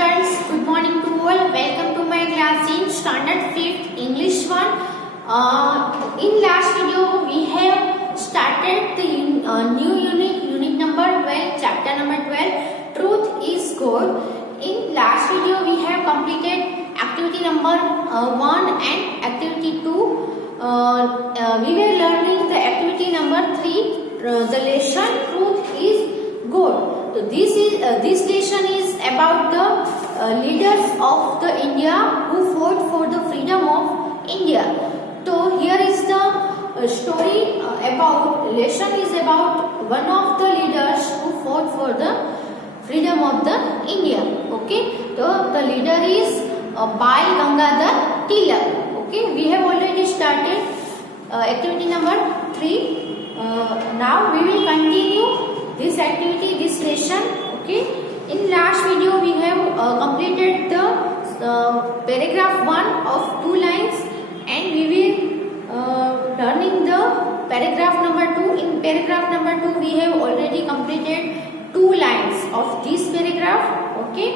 students, good morning to all. Welcome to my class in standard 5th English 1. In last video we have started the new unit number 12, chapter number 12, Truth is God. In last video we have completed activity number 1 and activity 2. We were learning the activity number 3, the lesson Truth is God. So this lesson is about the leaders of the India who fought for the freedom of India. So here is the story about lesson is about one of the leaders who fought for the freedom of the India. Okay, so the leader is Bal Gangadhar Tilak. Okay, we have already started activity number 3. Now we will continue this activity, this lesson. Okay, in last video we have completed the paragraph 1 of 2 lines, and we will learning the paragraph number 2. In paragraph number 2 we have already completed 2 lines of this paragraph. Okay,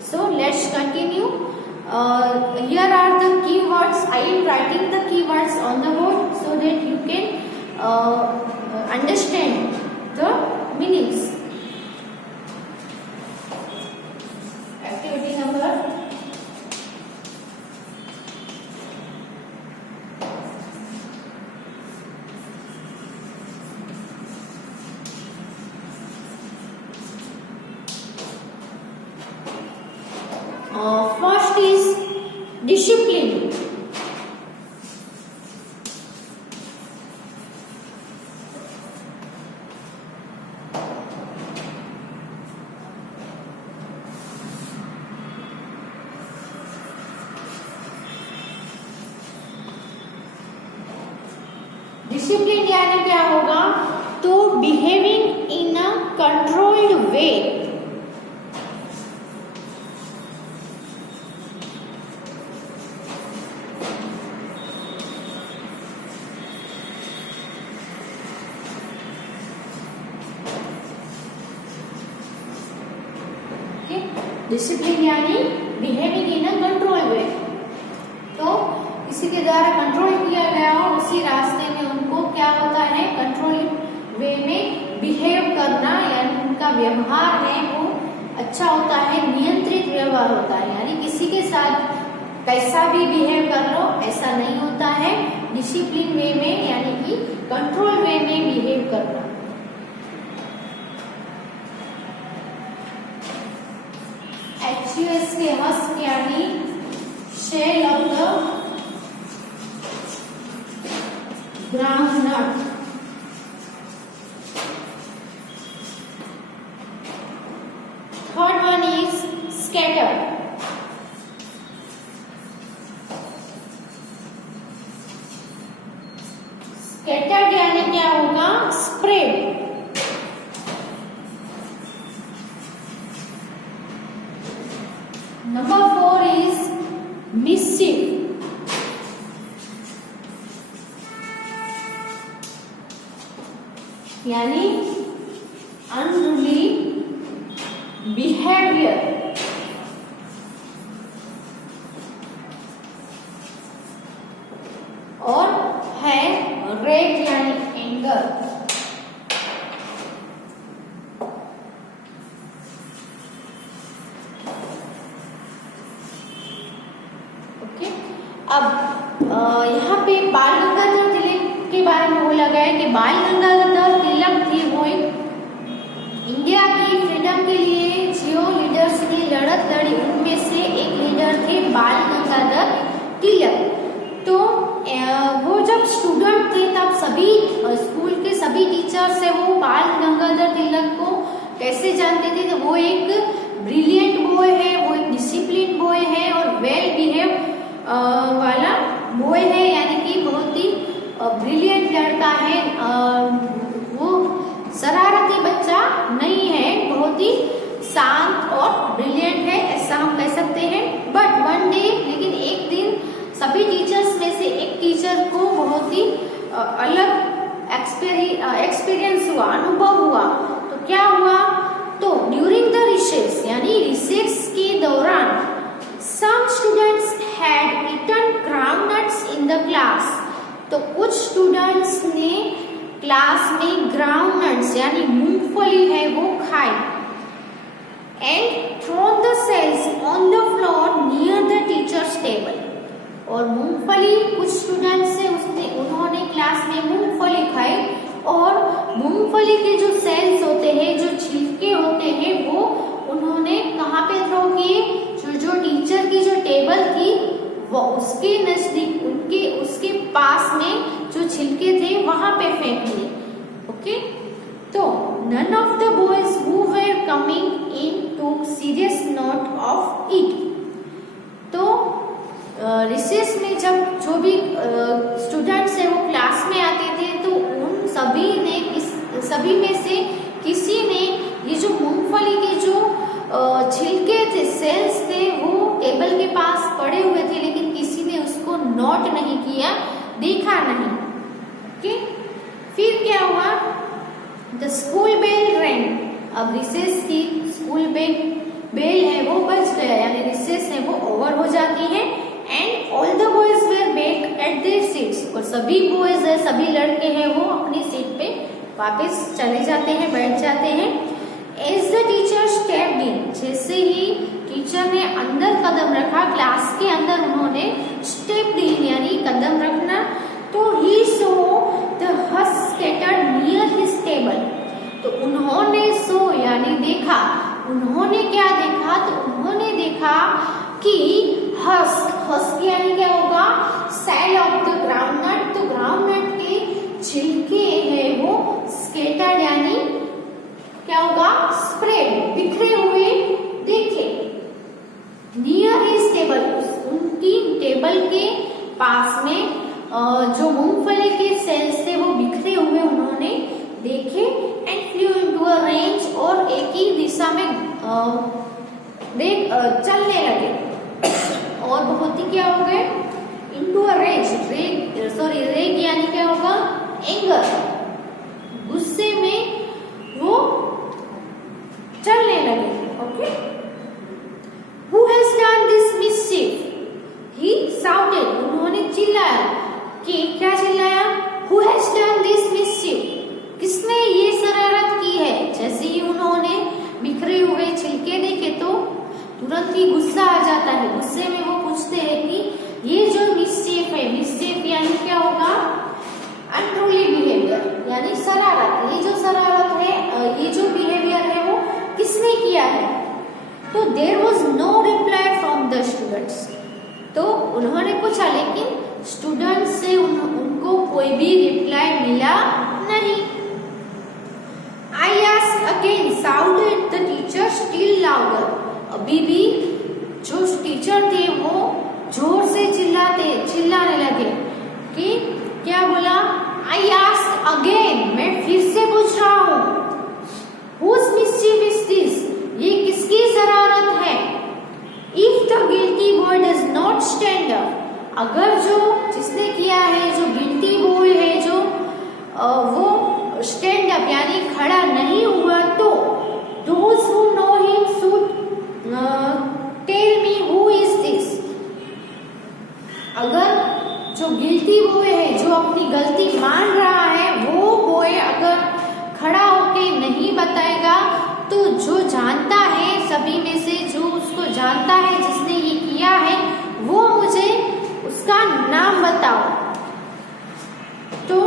so let's continue. Here are the keywords. I am writing the keywords on the board so that you can understand the meanings. Activity number first is discipline. Discipline यानी क्या होगा? तो behaving in a controlled way. Discipline यानी behaving in a control वे. तो किसी के द्वारा control किया गया हो उसी रास्ते में उनको क्या होता है, कंट्रोल वे में बिहेव करना, यानी उनका व्यवहार है वो अच्छा होता है, नियंत्रित व्यवहार होता है. यानी किसी के साथ कैसा भी बिहेव कर लो ऐसा नहीं होता है. डिसिप्लिन वे में यानी कि कंट्रोल वे में बिहेव करना. HUS के हस्क यानी shell of the groundnut. Third one is scatter. Scattered यानी क्या होगा? Spread. Number 4 is mischief. यानी अनरूली बिहेवियर. और है रेज यानी एंगर. ओके, अब यहाँ पे बाल गंगाधर तिलक के बारे में बोला गया है कि बाल गंगाधर तिलक थी वो इंडिया की फ्रीडम के लिए जो लीडर्स ने लड़त लड़ी उनमें से एक लीडर थे बाल गंगाधर तिलक. तो वो जब स्टूडेंट थे तब सभी स्कूल के सभी टीचर्स है वो बाल गंगाधर तिलक को कैसे जानते थे? तो वो एक ब्रिलियंट बॉय है, वो एक डिसिप्लिन बॉय है और वेल बिहेव वाला बॉय है. यानी कि बहुत ही ब्रिलियंट लड़का है. वो शरारती बच्चा नहीं है, बहुत ही शांत और ब्रिलियंट है ऐसा हम कह सकते हैं. बट वन डे, लेकिन एक दिन सभी टीचर्स में से एक टीचर को बहुत ही अलग एक्सपीरियंस हुआ, अनुभव हुआ. तो क्या हुआ? तो ड्यूरिंग द रिसेस यानी रिसेस के दौरान क्लास में ग्राउंडनट्स यानी मूंगफली है वो खाई and thrown the shells on the floor near the teacher's table. और मूंगफली कुछ स्टूडेंट्स से उन्होंने क्लास में मूंगफली खाई और मूंगफली के जो सेल्स होते हैं, जो छिलके होते हैं, वो उन्होंने कहाँ पे थ्रो किए? जो टीचर की जो टेबल थी वो उसके नजदीक, उसके पास में जो छिलके थे वहां पे फेंक दिए। ओके, तो none of the boys who were coming in took serious note of it। तो रिसेस में जब जो भी स्टूडेंट्स है वो क्लास में आते थे तो उन सभी में से किसी ने ये जो मूंगफली के जो छिलके थे, सेल्स थे, वो टेबल के पास पड़े हुए थे, लेकिन किसी ने उसको नोट नहीं किया, देखा नहीं। ओके, फिर क्या हुआ? The school bell rang. अब रिसेस की स्कूल बेल है वो बज गया, यानी रिसेस है वो ओवर हो जाती है and all the boys were back at their seats. और सभी बॉयज है, सभी लड़के हैं वो अपनी सीट पे वापस चले जाते हैं, बैठ जाते हैं। As the teacher stepped in, जैसे ही टीचर ने अंदर कदम रखा, क्लास के अंदर उन्होंने स्टेप्ड इन यानी कदम रखना, तो he saw the husk scattered near his table. तो उन्होंने सो यानी देखा, उन्होंने क्या देखा? तो उन्होंने देखा कि हस्क यानी क्या होगा? Shell of the groundnut. तो ग्राउंडनट के छिलके है वो स्कैटर्ड यानी क्या होगा? स्प्रेड, बिखरे हुए देखे। नियर हिज टेबल, उनकी टेबल के पास में जो मूंगफली के सेल्स थे वो बिखरे हुए उन्होंने देखे and flu into a range, और एक ही दिशा में चलने लगे और बहुत ही क्या हो गए? इनटू अ रेज, रेग यानी क्या होगा? एंगर, गुस्से में वो चलने लगे। Okay, Who has done this mischief? He shouted, उन्होंने चिल्लाया। कि क्या चिल्लाया? Who has done this mischief? किसने ये शरारत की है? जैसे ही उन्होंने बिखरे हुए छिलके देखे तो तुरंत ही गुस्सा आ जाता है। गुस्से में वो पूछते हैं कि ये जो मिस्चीफ है, मिस्चीफ यानी क्या होगा? अनरूली बिहेवियर यानी शरारत। ये जो शरारत है, ये जो बिहेवियर है वो किसने किया है? तो there was no reply from the students. तो उन्होंने पूछा लेकिन स्टूडेंट्स से उनको कोई भी रिप्लाई मिला नहीं। I asked again, shouted the teacher still louder. अभी भी जो टीचर थे वो जोर से चिल्लाने लगे कि क्या बोला? आई आस्क्ड अगेन, मैं फिर से पूछ रहा हूँ। Whose mischief is this? ये किसकी शरारत है? If the guilty boy does not stand up, अगर जो जिसने किया है, जो गिल्टी बॉय है, जो वो स्टैंड अप यानी खड़ा नहीं हुआ, तो those who know him should tell me who is this। अगर जो गिल्टी बॉय है, जो अपनी गलती मान रहा है, वो बॉय अगर खड़ा होके नहीं बताएगा तो जो जानता है, सभी में से जो उसको जानता है, जिसने ये किया है, वो मुझे उसका नाम बताओ। तो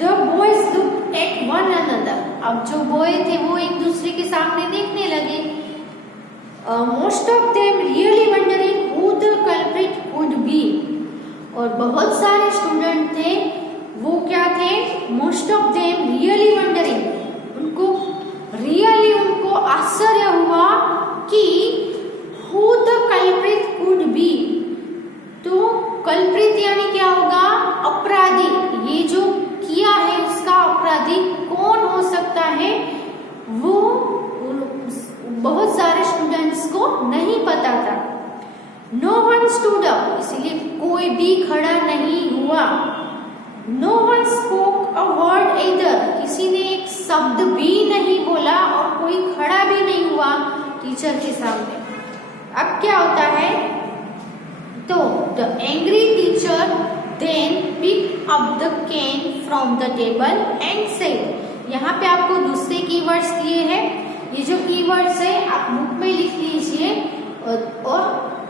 the boys looked at one another। अब जो बॉय थे वो एक दूसरे के सामने देखने लगे। Most of them really wondering who the culprit could be। और बहुत सारे स्टूडेंट थे, वो क्या थे? Most of them really wondering, उनको आश्चर्य हुआ कि who the culprit could be। तो कल्प्रित यानी क्या होगा? अपराधी। ये जो किया है उसका अपराधी कौन हो सकता है? वो बहुत सारे स्टूडेंट्स को नहीं पता था। No one stood up, इसलिए कोई भी खड़ा नहीं हुआ। No one spoke a word either, किसी ने एक शब्द भी नहीं बोला और कोई खड़ा भी नहीं हुआ टीचर के सामने। अब क्या होता है? तो the angry teacher then pick up the cane from the table and said. यहाँ पे आपको दूसरे कीवर्ड्स दिए हैं। ये जो कीवर्ड्स है आप बुक में लिख लीजिए और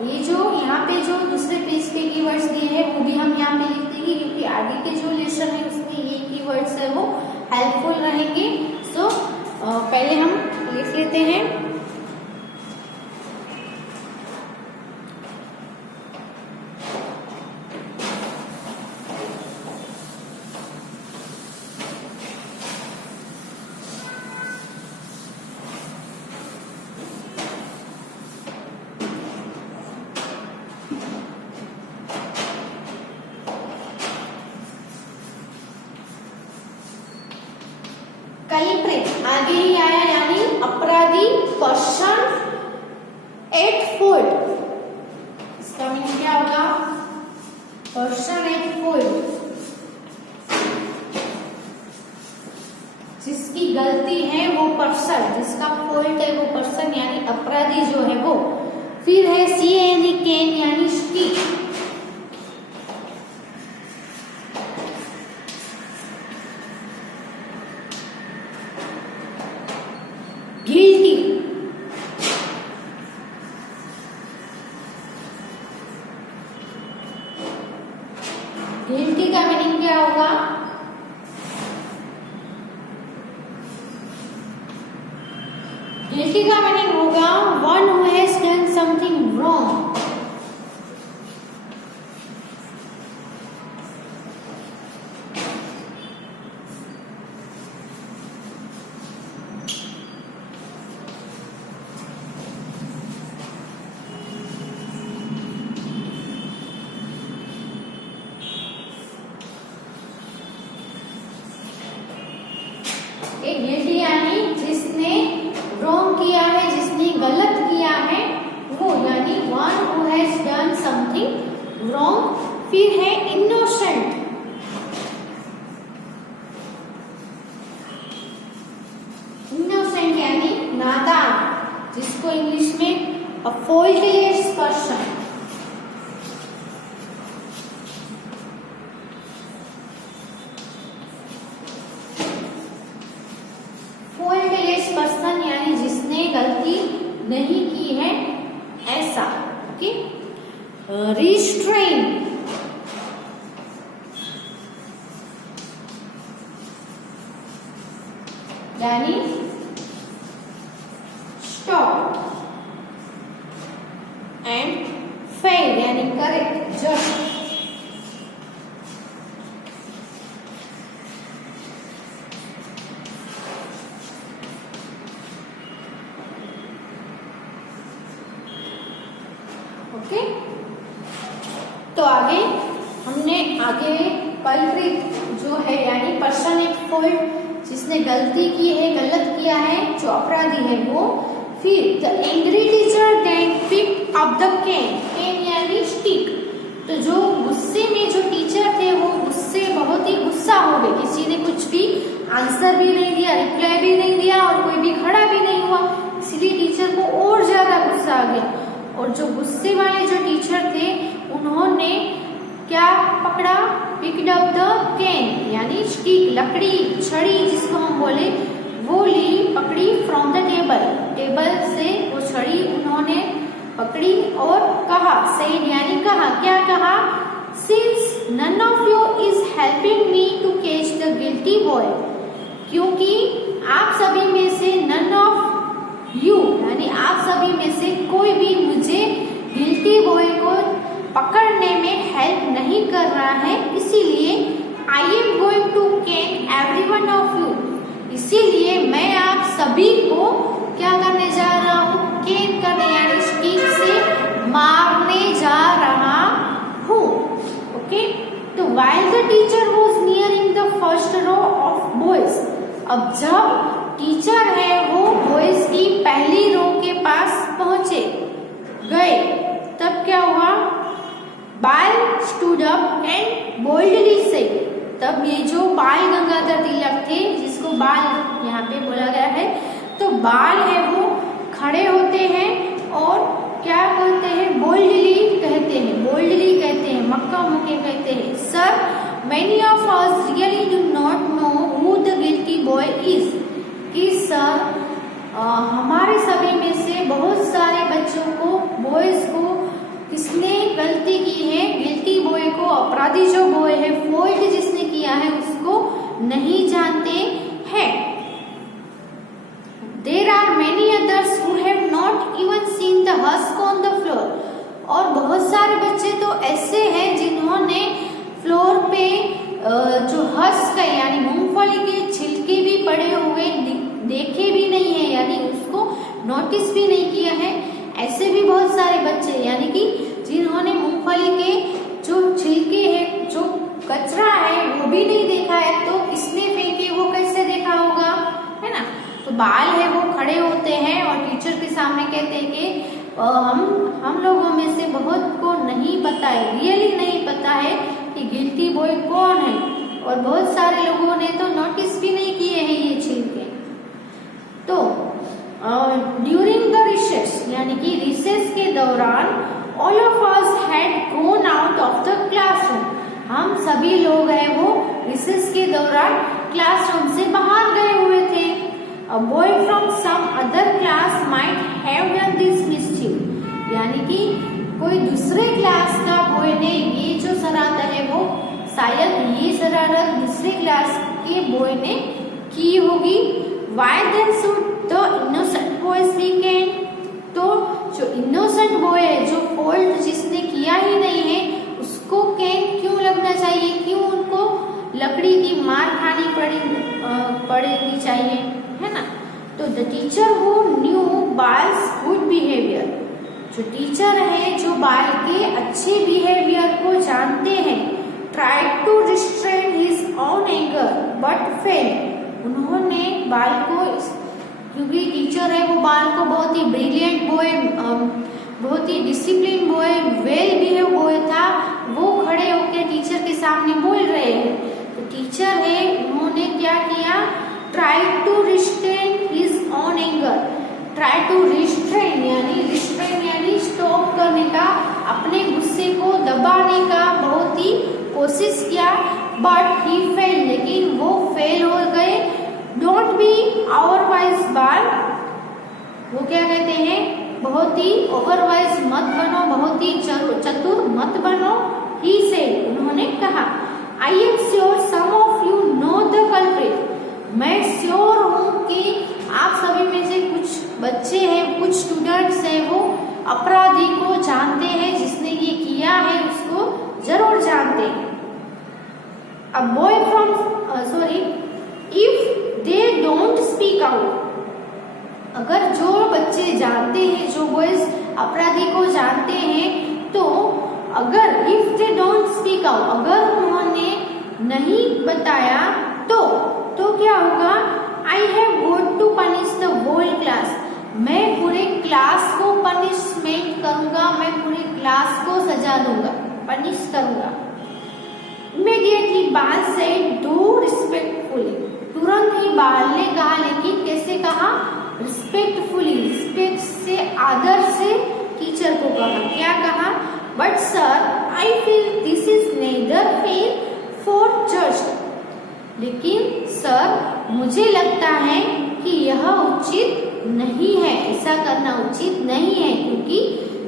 ये जो यहाँ पे जो दूसरे पेज पे कीवर्ड्स दिए हैं वो भी हम यहाँ पे लिख देंगे, क्योंकि आगे के जो लेसन है उसमें ये कीवर्ड्स है वो हेल्पफुल रहेंगे। सो पहले हम लिख लेते हैं। कल्प्रिट आगे ही आया, यानी अपराधी, पर्सन एट फॉल्ट। इसका मीनिंग क्या होगा? पर्सन एट फॉल्ट, जिसकी गलती है वो पर्सन, जिसका फॉल्ट है वो पर्सन यानी अपराधी जो है वो। फिर है कैन यानी स्टिक, गिल्टी, गिल्टी का मीनिंग क्या होगा? गिल्टी का मीनिंग होगा one who has done something wrong. Guilty यानी जिसने रॉन्ग किया है, जिसने गलत किया है वो, यानी one who has done something wrong. फिर है इनोसेंट, इनोसेंट यानी नादान, जिसको इंग्लिश में अ फॉल्टलेस पर्सन। फॉल्टलेस पर्सन यानी जिसने गलती नहीं की है ऐसा। ओके, रिस्ट्रेन यानी स्टॉप, एंड फेल यानी करेक्ट, जस्ट। ओके, तो आगे हमने कल्प्रिट जो है यानी पर्सन एट फॉल्ट, जिसने गलती की है, गलत किया है, जो अपराधी है वो। फिर the angry teacher then pick up the cane यानी स्टिक, तो जो गुस्से में जो टीचर थे वो गुस्से बहुत ही गुस्सा हो गए, किसी ने कुछ भी आंसर भी नहीं दिया, रिप्लाई भी नहीं दिया और कोई भी खड़ा भी नहीं हुआ, इसलिए टीचर को और ज्यादा गुस्सा आ गया। और जो गुस्से वाले जो टीचर थे उन्होंने क्या पकड़ा? पिक्ड अप द कैन यानी स्टिक, लकड़ी, छड़ी जिसको हम बोले, वो ली, पकड़ी फ्रॉम द टेबल, टेबल से वो छड़ी उन्होंने पकड़ी और कहा, सेड यानी कहा, क्या कहा? Since none of you is helping me to catch the guilty boy, क्योंकि आप सभी में से नन ऑफ यू यानी आप सभी में से कोई भी मुझे गिल्टी बॉय को पकड़ने में हेल्प नहीं कर रहा है, इसीलिए I am going to cane every one of you, इसीलिए मैं आप सभी को क्या करने जा रहा हूँ? कैन करने यानी स्टिक से मारने जा रहा हूँ। ओके, तो while the teacher was nearing the first row of boys, अब जब टीचर है वो बॉयज की पहली रो के पास पहुंचे गए, तब क्या हुआ? बाल स्टूड अप एंड बोल्डली से, तब ये जो बाल गंगाधर तिलक थे, जिसको बाल यहाँ पे बोला गया है, तो बाल है वो खड़े होते हैं और क्या कहते हैं? बोल्डली कहते हैं, बोल्डली कहते हैं, मक्का फ्रॉम क्या कहते हैं, sir many of us really do not know who the guilty boy is, कि सर हमारे सभी में से बहुत सारे बच्चों को, बॉयज को किसने गलती की है, गिल्टी बॉय को, अपराधी जो बॉय है, फॉल्ट जिसने किया है उसको नहीं जानते हैं। There are many others who have not even seen the husk on the floor, और बहुत सारे बच्चे तो ऐसे हैं जिन्होंने फ्लोर पे जो हस्क है यानी मूंगफली के छिलके भी पड़े हुए देखे भी नहीं है, यानी उसको नोटिस भी नहीं किया है। ऐसे भी बहुत सारे बच्चे यानी कि जिन्होंने मूंगफली के जो छिलके है, जो कचरा है वो भी नहीं देखा है, तो किसने फेंके वो कैसे देखा होगा, है ना। तो बाल है वो खड़े होते हैं और टीचर के सामने कहते हैं कि हम लोगों में से बहुत को नहीं पता है, रियली नहीं पता है कि गिल्टी बॉय कौन है, और बहुत सारे लोगों ने तो नोटिस भी नहीं किए हैं ये छिलके। तो ड्यूरिंग द रिसेस यानी कि रिसेस के दौरान all of us had gone out of the classroom, हम सभी लोग हैं वो रिसेस के दौरान क्लासरूम से बाहर गए हुए थे। A boy from some other class might have done this mischief, यानी कि कोई दूसरे क्लास का बॉय ने ये जो शरारत है वो शायद ये शरारत दूसरे क्लास के बॉय ने की होगी। Why then should the innocent boy be caned? तो जो इनोसेंट बॉय है, जो फॉल्ट जिसने किया ही नहीं है, उसको कैन क्यों लगना चाहिए, क्यों उनको लकड़ी की मार खानी पड़ेगी चाहिए, है ना। तो the teacher who knew Bal's good behaviour, जो टीचर है जो बाल के अच्छे बिहेवियर को जानते हैं, try to restrain his on anger but fail, उन्होंने बाल को, क्योंकि टीचर है वो बाल को बहुत ही ब्रिलियंट बॉय, बहुत ही discipline boy, well behave boy था, वो खड़े होकर टीचर के सामने बोल रहे हैं। तो टीचर है उन्होंने क्या किया, try to restrain his on anger, try to restrain यानी स्टॉप करने का, अपने गुस्से को दबाने का बहुत ही कोशिश किया, बट ही फेल, लेकिन वो फेल हो गए। डोंट बी ओवरवाइज बाल, वो क्या कहते हैं, बहुत ही ओवरवाइज मत बनो, बहुत ही चतुर मत बनो। ही से उन्होंने कहा, I am sure some of you know the culprit, मैं श्योर हूँ कि आप सभी में से कुछ बच्चे हैं, कुछ स्टूडेंट्स हैं, वो अपराधी को जानते हैं, जिसने ये किया है उसको जरूर जानते हैं। A boy from if they don't speak out, अगर जो बच्चे जानते हैं, जो बॉयज अपराधी को जानते हैं, तो अगर if they don't speak out, अगर उन्होंने नहीं बताया तो क्या होगा, I have got to punish the whole class, मैं पूरे क्लास को पनिशमेंट करूंगा, मैं पूरे क्लास को सजा दूंगा, पनिश करूंगा। इमीडिएटली बाल सेड डू रिस्पेक्टफुली, तुरंत ही बाल ने कहा, लेकिन कैसे कहा, रिस्पेक्टफुली, रिस्पेक्ट से, आदर से टीचर को कहा। क्या कहा, but sir I feel this is nether fair for जज, लेकिन सर मुझे लगता है कि यह उचित नहीं है, ऐसा करना उचित नहीं है, क्योंकि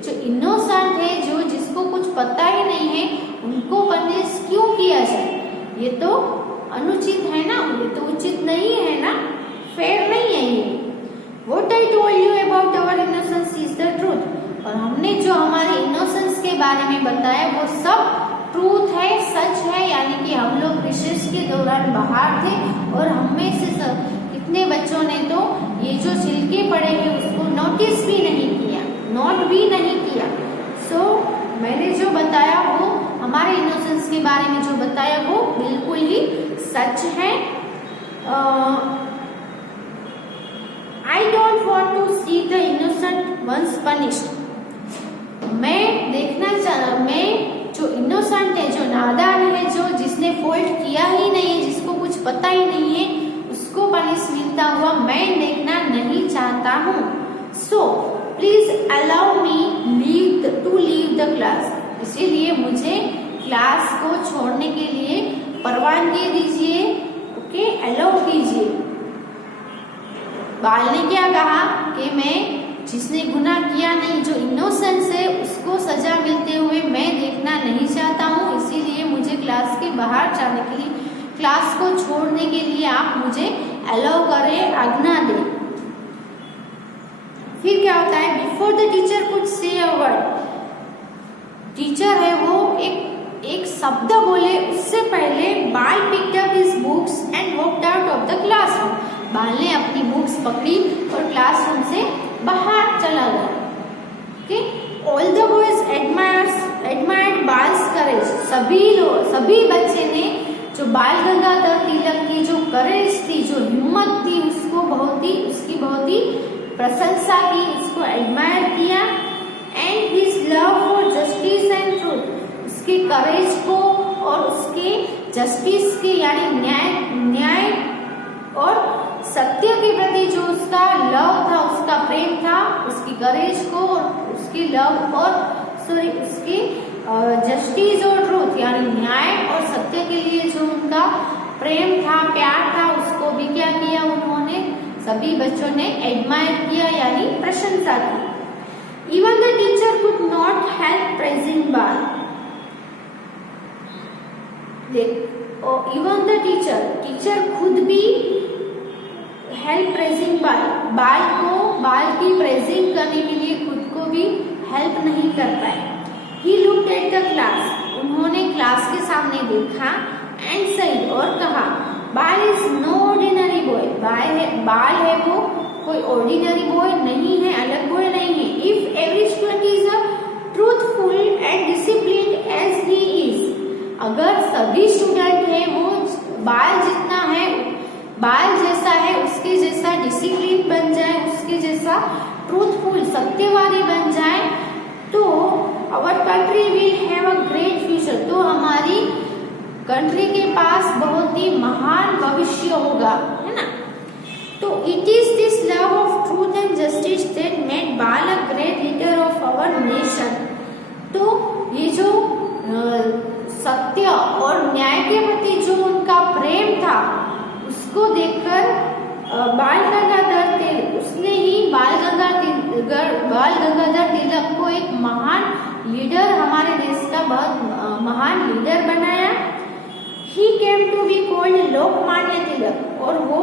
जो इनोसेंट है, जो जिसको कुछ पता ही नहीं है, उनको पनिश क्यों किया जाए, ये तो अनुचित है ना, ये तो उचित नहीं है ना, फेयर नहीं है ये। What I told you about our innocence is the truth, और हमने जो हमारे इनोसेंस के बारे में बताया वो सब ट्रूथ है, सच है, यानी कि हम लोग रिसेस के दौरान बाहर थे और हम में से सब कितने बच्चों ने तो ये जो छिलके पड़े हैं उसको नोटिस भी नहीं किया, नोट भी नहीं किया। सो मैंने जो बताया वो हमारे इनोसेंस के बारे में जो बताया वो बिल्कुल ही सच है। I don't want to see the innocent ones punished, मैं जो इनोसेंट है, जो नादान है, जो जिसने फॉल्ट किया ही नहीं है, जिसको कुछ पता ही नहीं है, उसको पनिश मिलता हुआ मैं देखना नहीं चाहता हूँ। So please allow me to leave the class, इसीलिए मुझे क्लास को छोड़ने के लिए परवानगी दीजिए, ओके, अलाउ कीजिए। बाल ने क्या कहा कि मैं जिसने गुनाह किया नहीं, जो इनोसेंस है, उसको सजा मिलते हुए मैं देखना नहीं चाहता हूँ, इसीलिए मुझे क्लास के बाहर जाने के लिए, क्लास को छोड़ने के लिए आप मुझे अलाउ करें, आज्ञा दें। फिर क्या होता है, before the teacher could say a word, teacher है वो एक शब्द बोले उससे पहले बाल picked up his books and walked out of the classroom. बाल ने अपनी बुक्स पकड़ी और क्लासरूम से बाहर चला गया। Okay, all the boys admired Bal's courage, सभी बच्चे ने जो बाल गंगाधर तिलक की जो करेज थी, जो हिम्मत थी, उसकी बहुत ही प्रशंसा की, उसको एडमायर किया। And his love for justice and truth, उसके करेज को और उसके जस्टिस के यानी न्याय और सत्य के प्रति जो उसका लव था, उसका प्रेम था, उसकी करेज को और उसकी लव और उसकी जस्टिस और ट्रूथ यानी न्याय और सत्य के लिए जो उनका प्रेम था, प्यार था, उसको भी क्या किया उन्होंने, सभी बच्चों ने एडमायर किया यानी प्रशंसा की। Even the teacher could not help praising बाल, इवन द टीचर खुद भी हेल्प प्रेजिंग बाल की प्रेजिंग करने के लिए खुद को भी हेल्प नहीं कर पाए। He looked at the class, उन्होंने क्लास के सामने देखा एंड सेड और कहा, बाल इज नो ऑर्डिनरी बॉय, बाल है वो कोई ऑर्डिनरी बॉय नहीं है, अलग बॉय नहीं है। If every student is a truthful and disciplined as he is, अगर सभी स्टूडेंट है वो बाल जैसा है, उसके जैसा डिसिप्लिन बन जाए, उसके जैसा ट्रूथफुल सत्यवादी बन जाए, तो our country will have a great future, तो हमारी कंट्री के पास बहुत ही महान भविष्य होगा, है ना। तो it is this love of truth and justice that made Bal a great leader of our nation, तो ये जो सत्य और न्याय के प्रति जो उनका प्रेम था, उसको देखकर बाल गंगाधर तिलक को एक महान लीडर, हमारे देश का बहुत महान लीडर बनाया। He came to be called Lokmanya Tilak, और वो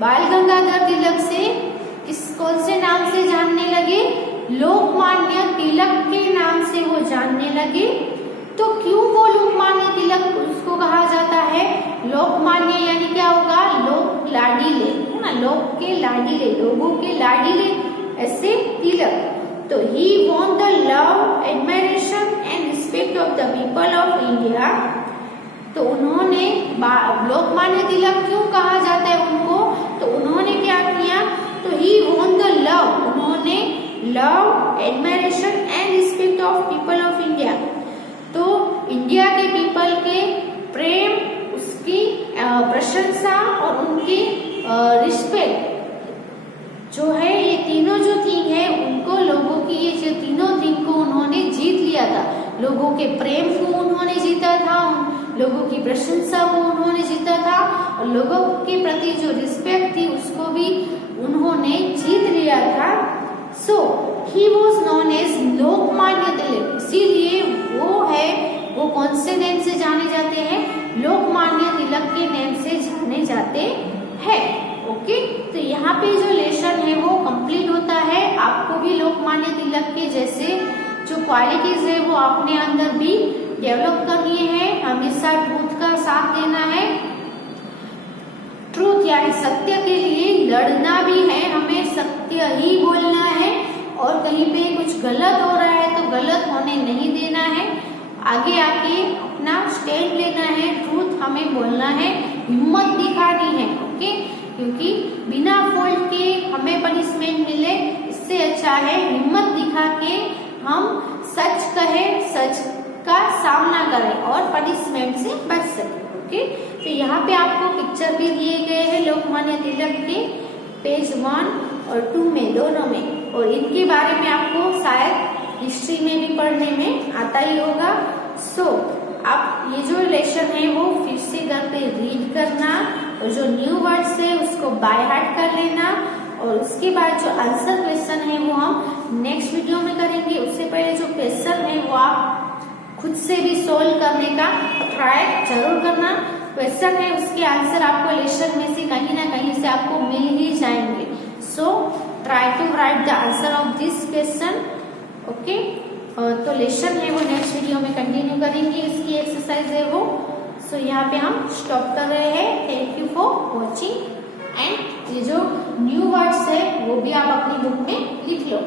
बाल गंगाधर तिलक से कौन से नाम से जानने लगे, लोकमान्य तिलक के नाम से वो जानने लगे। तो क्यों वो लोकमान्य तिलक उसको कहा जाता है, लोकमान्य यानी क्या होगा, लोक लाडीले, है ना, लोक के लाडीले, लोगों के लाडीले, ऐसे तिलक। तो he won the love, admiration and respect of the people of India, तो उन्होंने लोकमान्य तिलक क्यों कहा जाता है उनको, तो उन्होंने क्या किया, तो he won the love, उन्होंने love, admiration and respect of people of India, तो इंडिया के पीपल के प्रेम, उसकी प्रशंसा और उनकी रिस्पेक्ट जो है, ये तीनों जो थिंग है उनको, लोगों की ये जो तीनों थिंग को उन्होंने जीत लिया था। लोगों के प्रेम को उन्होंने जीता था, लोगों की प्रशंसा को उन्होंने जीता था, और लोगों के प्रति जो रिस्पेक्ट थी उसको भी उन्होंने जीत लिया था। So he was known as Lokmanya Tilak, इसीलिए वो कौन से नेम से जाने जाते हैं, लोकमान्य तिलक के नेम से जाने जाते हैं। ओके, तो यहाँ पे जो लेसन है वो कंप्लीट होता है। आपको भी लोकमान्य तिलक के जैसे जो क्वालिटीज है वो अपने अंदर भी डेवलप करनी है। हमेशा ट्रूथ का साथ देना है, ट्रूथ यानी सत्य के लिए लड़ना भी है, हमें सत्य ही बोलना है, और कहीं पे कुछ गलत हो रहा है तो गलत होने नहीं देना है, आगे आके अपना स्टैंड लेना है, ट्रूथ हमें बोलना है, हिम्मत दिखानी है। ओके, क्योंकि बिना फॉल्ट के हमें पनिशमेंट मिले, इससे अच्छा है हिम्मत दिखा के हम सच कहें, सच का सामना करें और पनिशमेंट से बच सकें। ओके, तो यहाँ पे आपको पिक्चर भी दिए गए हैं लोकमान्य तिलक के, पेज 1 और 2 में, दोनों में, और इनके बारे में आपको शायद हिस्ट्री में भी पढ़ने में आता ही होगा। सो आप ये जो लेसन है वो फिर से घर पे रीड करना और जो न्यू वर्ड्स है उसको बाय हार्ट कर लेना और उसके बाद जो आंसर क्वेश्चन है वो हम नेक्स्ट वीडियो में करेंगे। उससे पहले जो क्वेश्चन है वो आप खुद से भी सोल्व करने का ट्राई जरूर करना। क्वेश्चन है उसके आंसर आपको लेसन में से कहीं ना कहीं से आपको मिल ही जाएंगे। So try to write the answer of this question. Okay, तो लेसन है वो नेक्स्ट वीडियो में कंटिन्यू करेंगे, इसकी एक्सरसाइज है वो। सो यहाँ पे हम स्टॉप कर रहे हैं। Thank you for watching and ये जो न्यू वर्ड्स है वो भी आप अपनी बुक में लिख लो।